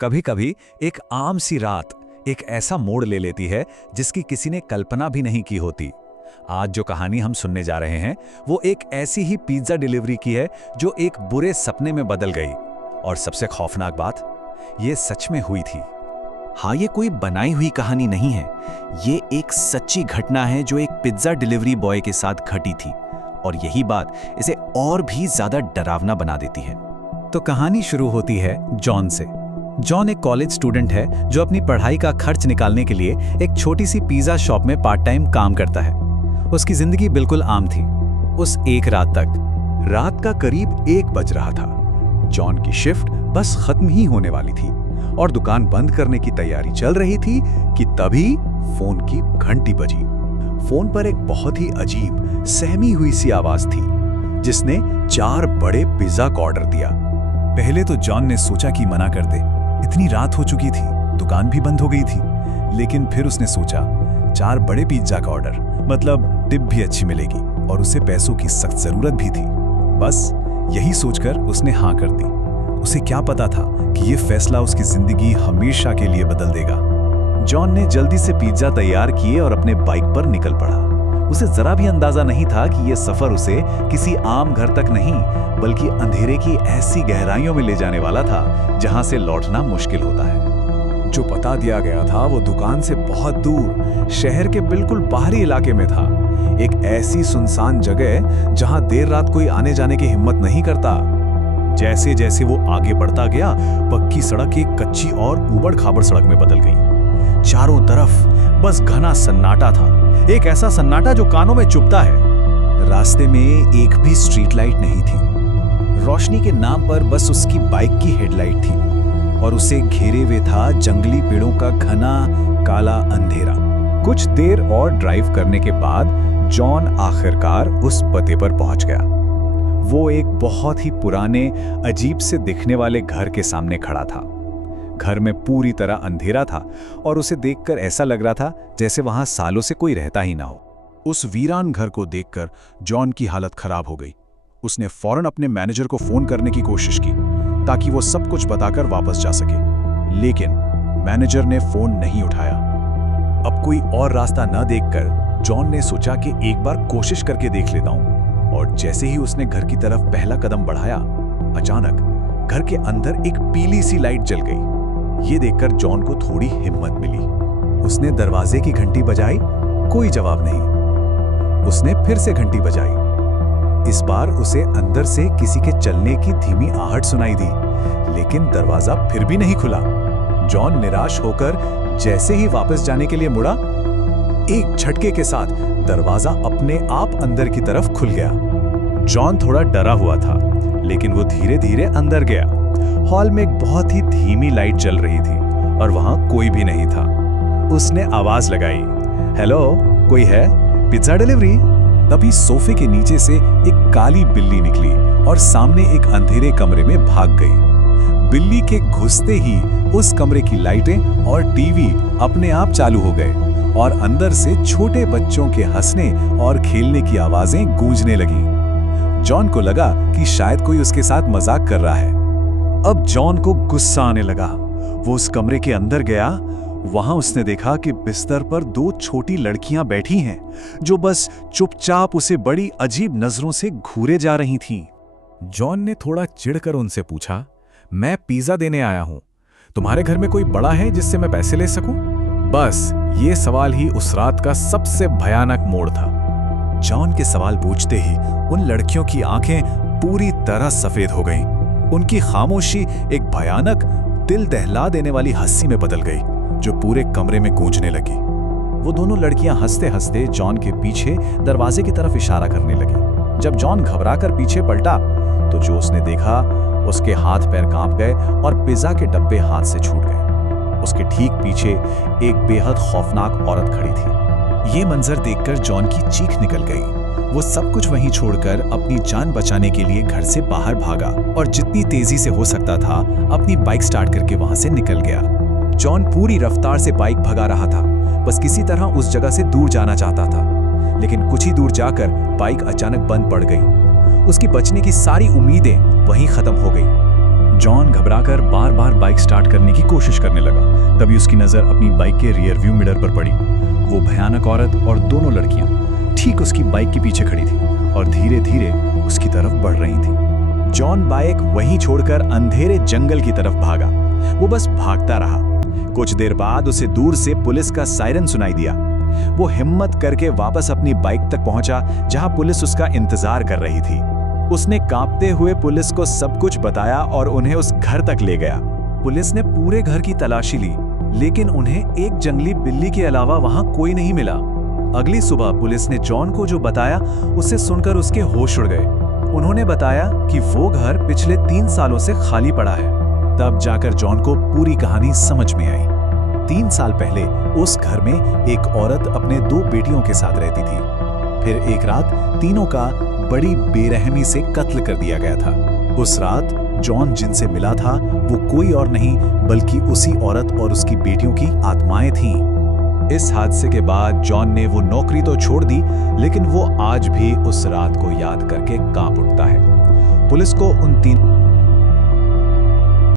कभी कभी एक आम सी रात एक ऐसा मोड़ ले लेती है जिसकी किसी ने कल्पना भी नहीं की होती। आज जो कहानी हम सुनने जा रहे हैं वो एक ऐसी ही पिज्जा डिलीवरी की है जो एक बुरे सपने में बदल गई। और सबसे खौफनाक बात, ये सच में हुई थी। हाँ, ये कोई बनाई हुई कहानी नहीं है। ये एक सच्ची घटना है जो एक पिज्जा डिलीवरी बॉय के साथ घटी थी, और यही बात इसे और भी ज्यादा डरावना बना देती है। तो कहानी शुरू होती है जॉन से। जॉन एक कॉलेज स्टूडेंट है जो अपनी पढ़ाई का खर्च निकालने के लिए एक छोटी सी पिज्जा शॉप में पार्ट टाइम काम करता है। उसकी जिंदगी बिल्कुल आम थी उस एक रात तक। रात का करीब 1 बज रहा था। जॉन की शिफ्ट बस खत्म ही होने वाली थी और दुकान बंद करने की तैयारी चल रही थी कि तभी फोन की घंटी बजी। फोन पर एक बहुत ही अजीब सहमी हुई सी आवाज थी जिसने 4 बड़े पिज्जा का ऑर्डर दिया। पहले तो जॉन ने सोचा कि मना कर दे, इतनी रात हो चुकी थी, दुकान भी बंद हो गई थी। लेकिन फिर उसने सोचा 4 बड़े पिज्जा का ऑर्डर, मतलब टिप भी अच्छी मिलेगी और उसे पैसों की सख्त जरूरत भी थी। बस यही सोचकर उसने हाँ कर दी। उसे क्या पता था कि ये फैसला उसकी जिंदगी हमेशा के लिए बदल देगा। जॉन ने जल्दी से पिज्जा तैयार किए और अपने बाइक पर निकल पड़ा। उसे जरा भी अंदाजा नहीं था कि यह सफर उसे किसी आम घर तक नहीं बल्कि अंधेरे की ऐसी गहराइयों में ले जाने वाला था जहां से लौटना मुश्किल होता है। जो बता दिया गया था वो दुकान से बहुत दूर शहर के बिल्कुल बाहरी इलाके में था। एक ऐसी सुनसान जगह जहां देर रात कोई आने जाने की हिम्मत नहीं करता। जैसे जैसे वो आगे बढ़ता गया, पक्की सड़क एक कच्ची और ऊबड़-खाबड़ सड़क में बदल गई। चारों तरफ बस घना सन्नाटा था, एक ऐसा सन्नाटा जो कानों में चुभता है। रास्ते में एक भी स्ट्रीट लाइट नहीं थी। रोशनी के नाम पर बस उसकी बाइक की हेडलाइट थी और उसे घेरे हुए था जंगली पेड़ों का घना काला अंधेरा। कुछ देर और ड्राइव करने के बाद जॉन आखिरकार उस पते पर पहुंच गया। वो एक बहुत ही पुराने, अजीब से दिखने वाले घर के सामने खड़ा था। घर में पूरी तरह अंधेरा था और उसे देखकर ऐसा लग रहा था जैसे वहां सालों से कोई रहता ही ना हो। उस वीरान घर को देखकर जॉन की हालत खराब हो गई। उसने फौरन अपने मैनेजर को फोन करने की कोशिश की ताकि वो सब कुछ बताकर वापस जा सके, लेकिन मैनेजर ने फोन नहीं उठाया। अब कोई और रास्ता न देखकर जॉन ने सोचा कि एक बार कोशिश करके देख लेता हूं। और जैसे ही उसने घर की तरफ पहला कदम बढ़ाया, अचानक घर के अंदर एक पीली सी लाइट जल गई। ये देखकर जॉन को थोड़ी हिम्मत मिली। उसने दरवाजे की घंटी बजाई, कोई जवाब नहीं। उसने फिर से घंटी बजाई। इस बार उसे अंदर से किसी के चलने की धीमी आहट सुनाई दी, लेकिन दरवाजा फिर भी नहीं खुला। जॉन निराश होकर जैसे ही वापस जाने के लिए मुड़ा, एक झटके के साथ दरवाजा अपने आप अंदर की तरफ खुल गया। जॉन थोड़ा डरा हुआ था, लेकिन वो धीरे धीरे अंदर गया। हॉल में एक बहुत ही धीमी लाइट जल रही थी और वहां कोई भी नहीं था। उसने आवाज लगाई, हेलो, कोई है? Pizza delivery? तभी सोफे के नीचे से एक काली बिल्ली निकली और सामने एक अंधेरे कमरे में भाग गई। बिल्ली के घुसते ही उस कमरे की लाइटें और टीवी अपने आप चालू हो गए और अंदर से छोटे बच्चों के हंसने और खेलने की आवाजें गूंजने लगीं। जॉन को लगा कि शायद कोई उसके साथ मजाक कर रहा है। अब जॉन को गुस्सा आने लगा। वो उस कमरे के अंदर गया। वहां उसने देखा कि बिस्तर पर 2 छोटी लड़कियां बैठी हैं जो बस चुपचाप उसे बड़ी अजीब नजरों से घूरे जा रही थीं। जॉन ने थोड़ा चिढ़कर उनसे पूछा, मैं पिज्जा देने आया हूं, तुम्हारे घर में कोई बड़ा है जिससे मैं पैसे ले सकूं? बस ये सवाल ही उस रात का सबसे भयानक मोड़ था। जॉन के सवाल पूछते ही उन लड़कियों की आंखें पूरी तरह सफेद हो गईं। उनकी खामोशी एक भयानक, दिल दहला देने वाली हंसी में बदल गई जो पूरे कमरे में गूंजने लगी। वो दोनों लड़कियां हंसते हंसते जॉन के पीछे दरवाजे की तरफ इशारा करने लगी। जब जॉन घबराकर पीछे पलटा तो जो उसने देखा, उसके हाथ पैर कांप गए और पिज्जा के डब्बे हाथ से छूट गए। उसके ठीक पीछे एक बेहद खौफनाक औरत खड़ी थी। ये मंजर देखकर जॉन की चीख निकल गई। वो सब कुछ वहीं छोड़कर अपनी जान बचाने के लिए घर से बाहर भागा और जितनी तेजी से हो सकता था अपनी बाइक स्टार्ट करके वहां से निकल गया। जॉन पूरी रफ्तार से बाइक भगा रहा था, बस किसी तरह उस जगह से दूर जाना चाहता था। लेकिन कुछ ही दूर जाकर बाइक अचानक बंद पड़ गई। उसकी बचने की सारी उम्मीदें वहीं खत्म हो गई। जॉन घबराकर बार बार बाइक स्टार्ट करने की कोशिश करने लगा। तभी उसकी नज़र अपनी बाइक के रियर व्यू मिरर पर पड़ी। वो भयानक औरत और दोनों लड़कियां ठीक उसकी बाइक के पीछे खड़ी थी और धीरे धीरे उसकी तरफ बढ़ रही थी। जॉन बाइक वहीं छोड़कर अंधेरे जंगल की तरफ भागा। वो बस भागता रहा। कुछ देर बाद उसे दूर से पुलिस का सायरन सुनाई दिया। वो हिम्मत करके वापस अपनी बाइक तक पहुंचा, जहां पुलिस उसका इंतजार कर रही थी। उसने कांपते हुए पुलिस को सब कुछ बताया और उन्हें उस घर तक ले गया। पुलिस ने पूरे घर की तलाशी ली, लेकिन उन्हें एक जंगली बिल्ली के अलावा वहां कोई नहीं मिला। अगली सुबह पुलिस ने जॉन को जो बताया, उसे सुनकर उसके होश उड़ गए। उन्होंने बताया कि वो घर पिछले 3 सालों से खाली पड़ा है। तब जाकर जॉन को पूरी कहानी समझ में आई। 3 साल पहले उस घर में एक औरत अपने 2 बेटियों के साथ रहती थी। फिर एक रात तीनों का बड़ी बेरहमी से कत्ल कर दिया गया था। उस रात जॉन जिनसे मिला था वो कोई और नहीं बल्कि उसी औरत और उसकी बेटियों की आत्माएं थीं। इस हादसे के बाद जॉन ने वो नौकरी तो छोड़ दी, लेकिन वो आज भी उस रात को याद करके कांप उठता है। पुलिस को उन 3